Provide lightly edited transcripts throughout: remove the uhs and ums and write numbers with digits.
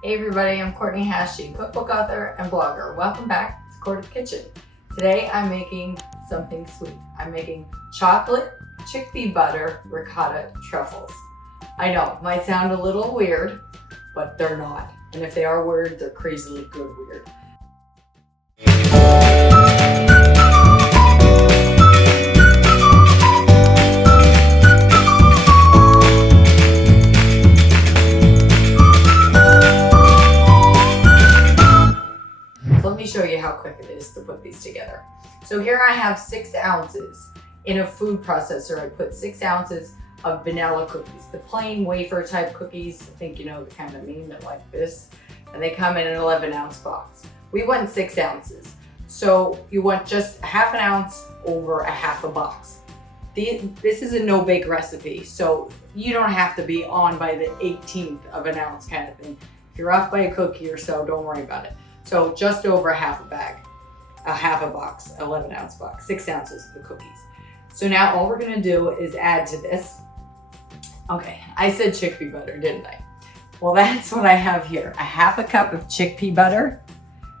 Hey everybody, I'm Courtney Hashi, cookbook author and blogger. Welcome back to Court's Kitchen. Today I'm making something sweet. I'm making chocolate chickpea butter ricotta truffles. I know, might sound a little weird, but they're not. And if they are weird, they're crazily good weird. Let me show you how quick it is to put these together. So here I have 6 ounces. In a food processor, I put 6 ounces of vanilla cookies, the plain wafer type cookies. I think you know the kind of mean that like this. And they come in an 11-ounce box. We want 6 ounces. So you want just half an ounce over a half a box. This is a no-bake recipe, so you don't have to be on by the 18th of an ounce kind of thing. If you're off by a cookie or so, don't worry about it. So just over a half a box, 11-ounce box, 6 ounces of the cookies. So now all we're gonna do is add to this. Okay, I said chickpea butter, didn't I? Well, that's what I have here. A half a cup of chickpea butter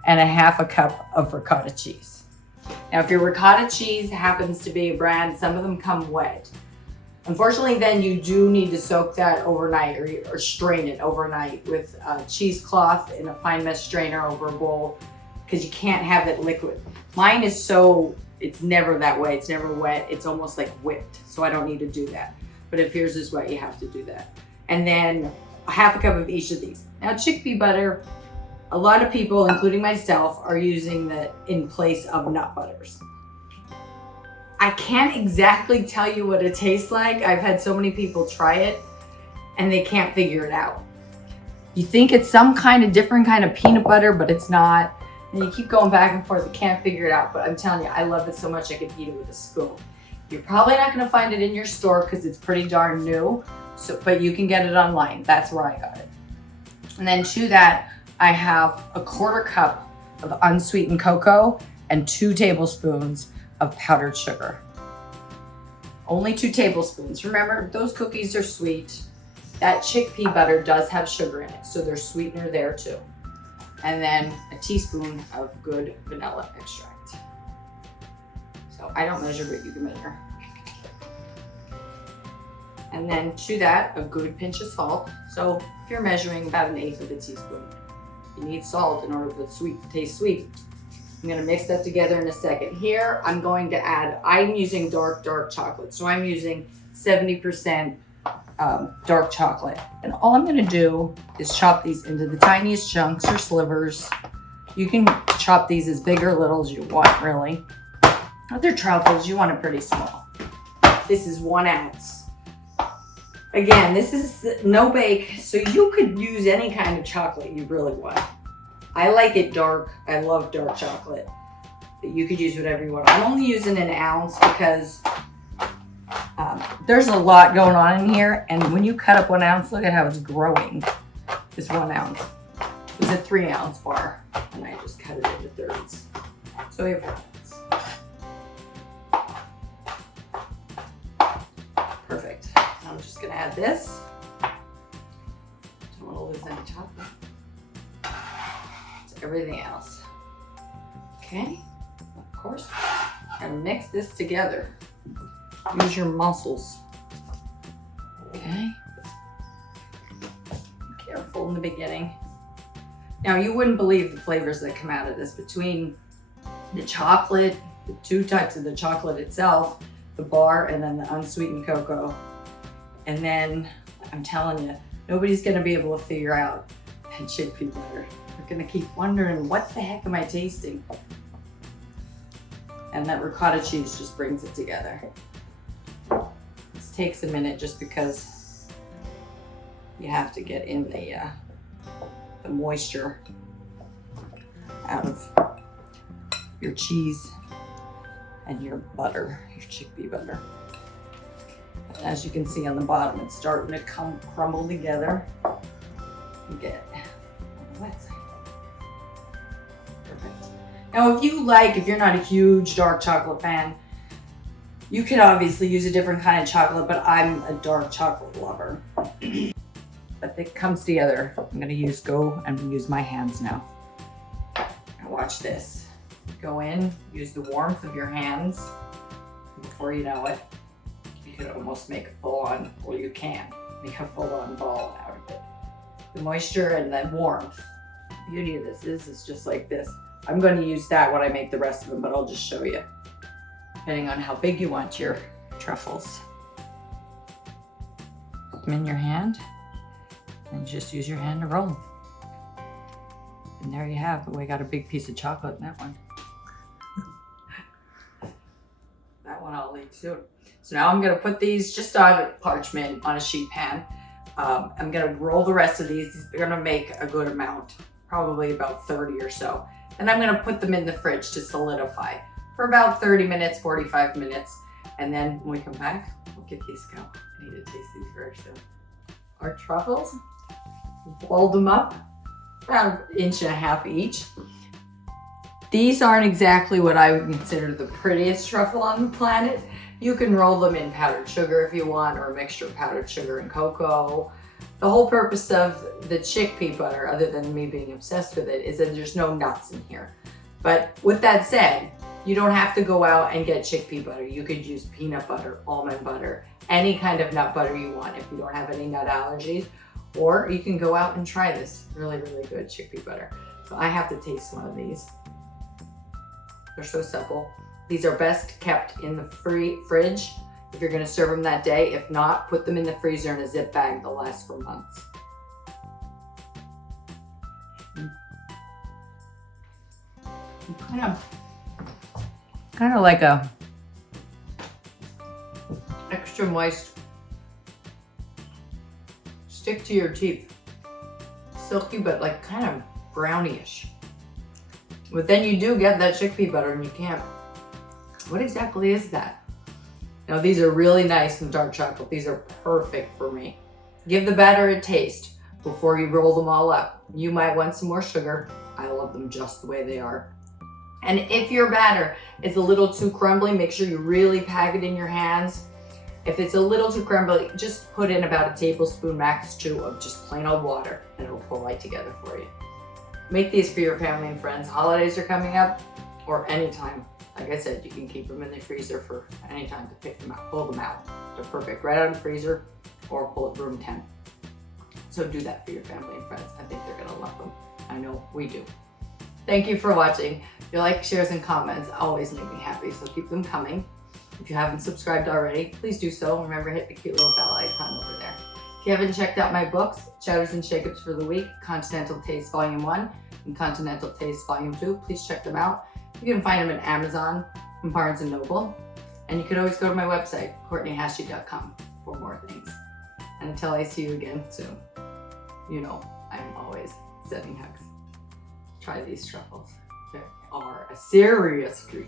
and a half a cup of ricotta cheese. Now, if your ricotta cheese happens to be a brand, some of them come wet. Unfortunately, then you do need to soak that overnight or strain it overnight with a cheesecloth in a fine mesh strainer over a bowl because you can't have it liquid. Mine is it's never that way. It's never wet. It's almost like whipped, so I don't need to do that. But if yours is wet, you have to do that. And then a half a cup of each of these. Now, chickpea butter, a lot of people, including myself, are using that in place of nut butters. I can't exactly tell you what it tastes like. I've had so many people try it and they can't figure it out. You think it's some kind of different kind of peanut butter, but it's not. And you keep going back and forth, you can't figure it out. But I'm telling you, I love it so much I could eat it with a spoon. You're probably not gonna find it in your store because it's pretty darn new, but you can get it online. That's where I got it. And then to that, I have a 1/4 cup of unsweetened cocoa and 2 tablespoons of powdered sugar. Only 2 tablespoons. Remember, those cookies are sweet. That chickpea butter does have sugar in it, so there's sweetener there too. And then a teaspoon of good vanilla extract. So I don't measure, but you can measure. And then to that, a good pinch of salt. So if you're measuring about 1/8 of a teaspoon, you need salt in order for the sweet to taste sweet. I'm gonna mix that together in a second. Here, I'm using dark chocolate. So I'm using 70% dark chocolate. And all I'm gonna do is chop these into the tiniest chunks or slivers. You can chop these as big or little as you want, really. Other truffles, you want it pretty small. This is 1 ounce. Again, this is no bake, so you could use any kind of chocolate you really want. I like it dark. I love dark chocolate, but you could use whatever you want. I'm only using 1 ounce because there's a lot going on in here. And when you cut up 1 ounce, look at how it's growing. This 1 ounce. It was a 3-ounce bar, and I just cut it into thirds. So we have 1 ounce. Perfect. I'm just gonna add this. Don't want to lose any chocolate. Everything else. Okay, of course, I'm gonna mix this together. Use your muscles. Okay, be careful in the beginning. Now, you wouldn't believe the flavors that come out of this between the chocolate, the 2 types of the chocolate itself, the bar, and then the unsweetened cocoa. And then, I'm telling you, nobody's gonna be able to figure out that chickpea butter. You're gonna keep wondering, what the heck am I tasting? And that ricotta cheese just brings it together. This takes a minute just because you have to get in the moisture out of your cheese and your butter, your chickpea butter. And as you can see on the bottom, it's starting to crumble together. You get on the wet side. Perfect. Now, if you're not a huge dark chocolate fan, you could obviously use a different kind of chocolate, but I'm a dark chocolate lover. but it comes together. I'm gonna use my hands now. Now watch this. Go in, use the warmth of your hands. Before you know it, you could almost make a full-on, well, you can make a full-on ball out of it. The moisture and the warmth. The beauty of this is just like this. I'm going to use that when I make the rest of them, but I'll just show you, depending on how big you want your truffles. Put them in your hand, and just use your hand to roll them. And there you have it. We got a big piece of chocolate in that one. That one I'll eat soon. So now I'm going to put these just on parchment on a sheet pan. I'm going to roll the rest of these. They're going to make a good amount, probably about 30 or so. And I'm going to put them in the fridge to solidify for about 30 minutes, 45 minutes. And then when we come back, we'll get these go. I need to taste these first. Our truffles, boiled them up, about 1.5 inches each. These aren't exactly what I would consider the prettiest truffle on the planet. You can roll them in powdered sugar if you want, or a mixture of powdered sugar and cocoa. The whole purpose of the chickpea butter, other than me being obsessed with it, is that there's no nuts in here. But with that said, you don't have to go out and get chickpea butter. You could use peanut butter, almond butter, any kind of nut butter you want if you don't have any nut allergies. Or you can go out and try this really, really good chickpea butter. So I have to taste one of these. They're so simple. These are best kept in the fridge if you're gonna serve them that day. If not, put them in the freezer in a zip bag. They'll last for months. Kind of like a extra moist, stick to your teeth. Silky, but like kind of brownie-ish. But then you do get that chickpea butter and you can't. What exactly is that? Now these are really nice and dark chocolate. These are perfect for me. Give the batter a taste before you roll them all up. You might want some more sugar. I love them just the way they are. And if your batter is a little too crumbly, make sure you really pack it in your hands. If it's a little too crumbly, just put in about 1 tablespoon, max 2 of just plain old water, and it'll pull right together for you. Make these for your family and friends. Holidays are coming up, or anytime. Like I said, you can keep them in the freezer for any time to pick them out, pull them out. They're perfect right out of the freezer or pull it room temp. So do that for your family and friends. I think they're gonna love them. I know we do. Thank you for watching. Your likes, shares, and comments always make me happy, so keep them coming. If you haven't subscribed already, please do so. Remember, hit the cute little bell icon over there. If you haven't checked out my books, Chowders and Shake-Ups for the Week, Continental Taste Volume 1 and Continental Taste Volume 2, please check them out. You can find them at Amazon and Barnes & Noble. And you can always go to my website, CourtneyHashy.com, for more things. And until I see you again soon, you know I'm always sending hugs. Try these truffles. They are a serious treat.